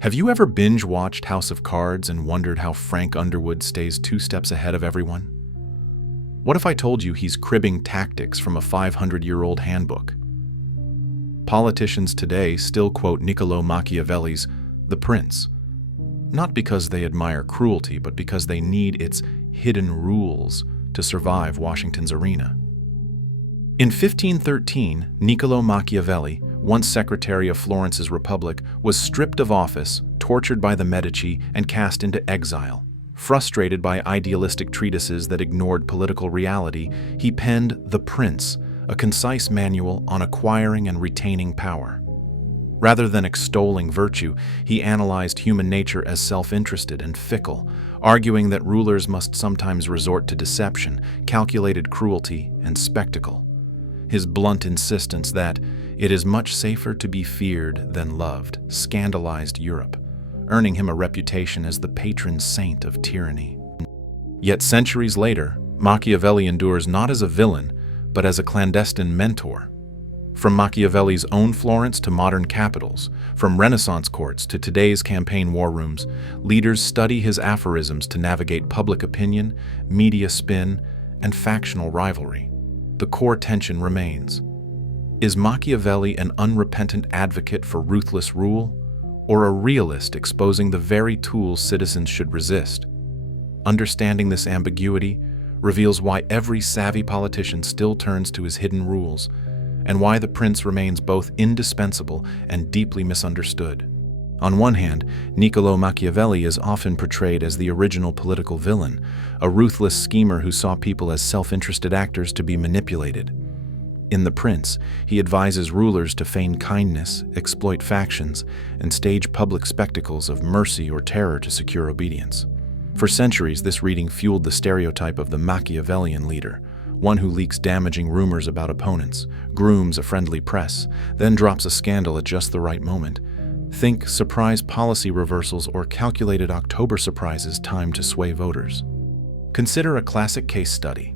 Have you ever binge-watched House of Cards and wondered how Frank Underwood stays 2 steps ahead of everyone? What if I told you he's cribbing tactics from a 500-year-old handbook? Politicians today still quote Niccolò Machiavelli's The Prince, not because they admire cruelty, but because they need its hidden rules to survive Washington's arena. In 1513, Niccolò Machiavelli, once secretary of Florence's Republic, was stripped of office, tortured by the Medici, and cast into exile. Frustrated by idealistic treatises that ignored political reality, he penned The Prince, a concise manual on acquiring and retaining power. Rather than extolling virtue, he analyzed human nature as self-interested and fickle, arguing that rulers must sometimes resort to deception, calculated cruelty, and spectacle. His blunt insistence that it is much safer to be feared than loved scandalized Europe, earning him a reputation as the patron saint of tyranny. Yet centuries later, Machiavelli endures not as a villain, but as a clandestine mentor. From Machiavelli's own Florence to modern capitals, from Renaissance courts to today's campaign war rooms, leaders study his aphorisms to navigate public opinion, media spin, and factional rivalry. The core tension remains. Is Machiavelli an unrepentant advocate for ruthless rule, or a realist exposing the very tools citizens should resist? Understanding this ambiguity reveals why every savvy politician still turns to his hidden rules, and why the prince remains both indispensable and deeply misunderstood. On one hand, Niccolò Machiavelli is often portrayed as the original political villain, a ruthless schemer who saw people as self-interested actors to be manipulated. In The Prince, he advises rulers to feign kindness, exploit factions, and stage public spectacles of mercy or terror to secure obedience. For centuries, this reading fueled the stereotype of the Machiavellian leader, one who leaks damaging rumors about opponents, grooms a friendly press, then drops a scandal at just the right moment. Think surprise policy reversals or calculated October surprises timed to sway voters. Consider a classic case study.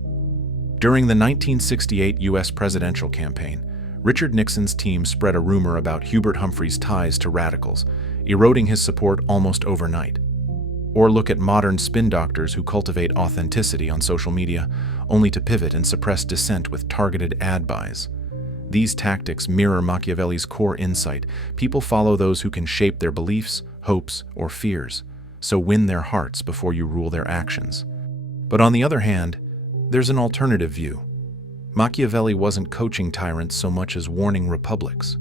During the 1968 U.S. presidential campaign, Richard Nixon's team spread a rumor about Hubert Humphrey's ties to radicals, eroding his support almost overnight. Or look at modern spin doctors who cultivate authenticity on social media, only to pivot and suppress dissent with targeted ad buys. These tactics mirror Machiavelli's core insight. People follow those who can shape their beliefs, hopes, or fears, so win their hearts before you rule their actions. But on the other hand, there's an alternative view. Machiavelli wasn't coaching tyrants so much as warning republics.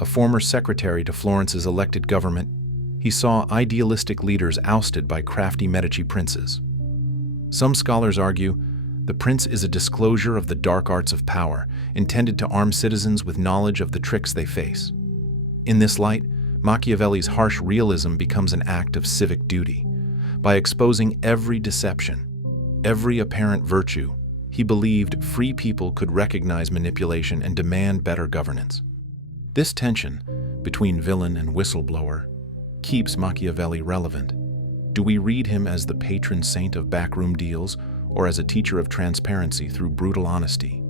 A former secretary to Florence's elected government, he saw idealistic leaders ousted by crafty Medici princes. Some scholars argue The Prince is a disclosure of the dark arts of power, intended to arm citizens with knowledge of the tricks they face. In this light, Machiavelli's harsh realism becomes an act of civic duty. By exposing every deception, every apparent virtue, he believed free people could recognize manipulation and demand better governance. This tension between villain and whistleblower keeps Machiavelli relevant. Do we read him as the patron saint of backroom deals, or as a teacher of transparency through brutal honesty?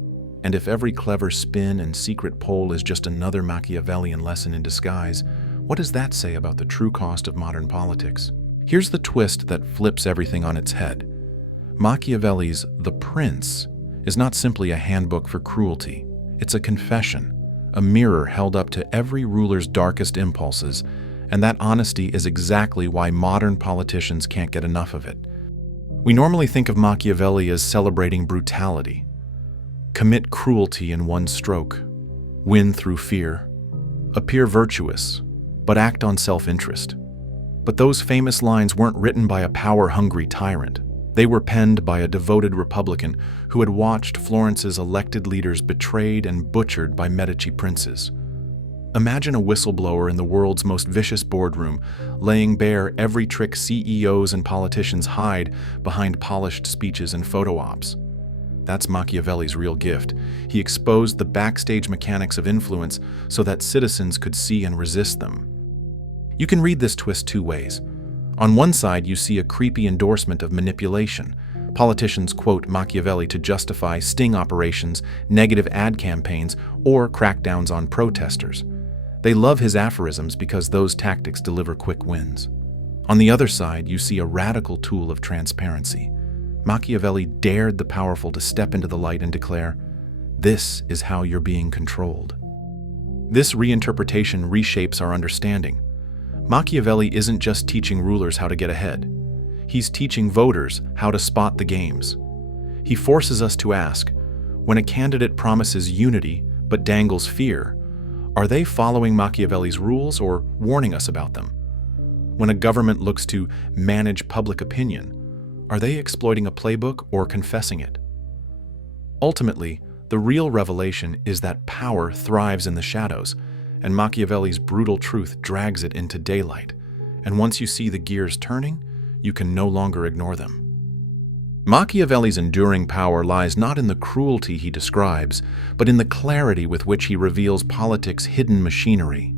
And if every clever spin and secret poll is just another Machiavellian lesson in disguise, what does that say about the true cost of modern politics? Here's the twist that flips everything on its head. Machiavelli's The Prince is not simply a handbook for cruelty. It's a confession, a mirror held up to every ruler's darkest impulses, and that honesty is exactly why modern politicians can't get enough of it. We normally think of Machiavelli as celebrating brutality. Commit cruelty in one stroke, win through fear, appear virtuous, but act on self-interest. But those famous lines weren't written by a power-hungry tyrant. They were penned by a devoted Republican who had watched Florence's elected leaders betrayed and butchered by Medici princes. Imagine a whistleblower in the world's most vicious boardroom, laying bare every trick CEOs and politicians hide behind polished speeches and photo ops. That's Machiavelli's real gift. He exposed the backstage mechanics of influence so that citizens could see and resist them. You can read this twist 2 ways. On one side, you see a creepy endorsement of manipulation. Politicians quote Machiavelli to justify sting operations, negative ad campaigns, or crackdowns on protesters. They love his aphorisms because those tactics deliver quick wins. On the other side, you see a radical tool of transparency. Machiavelli dared the powerful to step into the light and declare, "This is how you're being controlled." This reinterpretation reshapes our understanding. Machiavelli isn't just teaching rulers how to get ahead. He's teaching voters how to spot the games. He forces us to ask, when a candidate promises unity but dangles fear, are they following Machiavelli's rules or warning us about them? When a government looks to manage public opinion, are they exploiting a playbook or confessing it? Ultimately, the real revelation is that power thrives in the shadows, and Machiavelli's brutal truth drags it into daylight. And once you see the gears turning, you can no longer ignore them. Machiavelli's enduring power lies not in the cruelty he describes, but in the clarity with which he reveals politics' hidden machinery.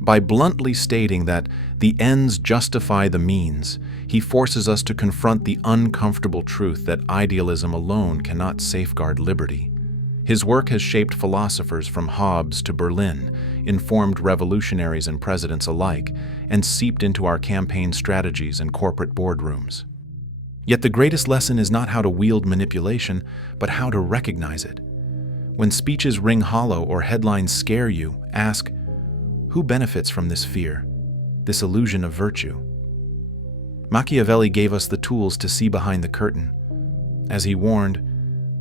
By bluntly stating that the ends justify the means, he forces us to confront the uncomfortable truth that idealism alone cannot safeguard liberty. His work has shaped philosophers from Hobbes to Berlin, informed revolutionaries and presidents alike, and seeped into our campaign strategies and corporate boardrooms. Yet the greatest lesson is not how to wield manipulation, but how to recognize it. When speeches ring hollow or headlines scare you, ask, who benefits from this fear, this illusion of virtue? Machiavelli gave us the tools to see behind the curtain. As he warned,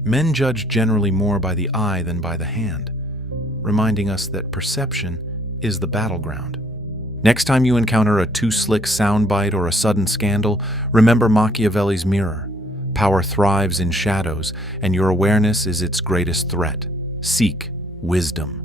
men judge generally more by the eye than by the hand, reminding us that perception is the battleground. Next time you encounter a too-slick soundbite or a sudden scandal, remember Machiavelli's mirror. Power thrives in shadows, and your awareness is its greatest threat. Seek wisdom.